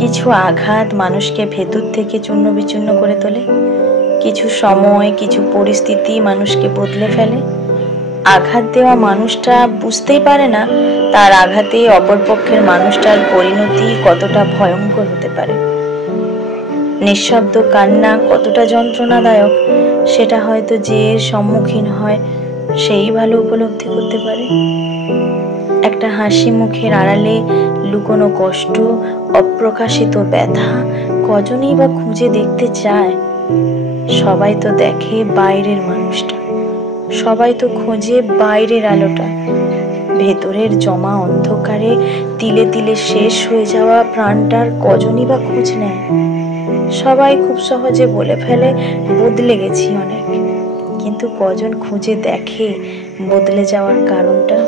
কিছু আঘাত মানুষকে ভেতর থেকে চূর্ণ বিচূর্ণ করে তোলে। কিছু সময়, কিছু পরিস্থিতি মানুষকে বদলে ফেলে। আঘাত দেওয়া মানুষটা বুঝতেই পারে না তার আঘাতে অপরপক্ষের মানুষটার পরিণতি কতটা ভয়ঙ্কর হতে পারে। নিঃশব্দ কান্না কতটা যন্ত্রণাদায়ক সেটা হয়তো যে এর সম্মুখীন হয় সেই ভালো উপলব্ধি করতে পারে। একটা হাসি মুখের আড়ালে লুকোনো কষ্ট, অপ্রকাশিত ব্যথা কজনই বা খুঁজে দেখতে চায়। সবাই তো দেখে বাইরের মানুষটা, সবাই তো খোঁজে বাইরের আলোটা। ভেতরের জমা অন্ধকারে তিলে তিলে শেষ হয়ে যাওয়া প্রাণটার কজনই বা খোঁজ নেয়। সবাই খুব সহজে বলে ফেলে বদলে গেছি অনেক, কিন্তু কজন খুঁজে দেখে বদলে যাওয়ার কারণটা।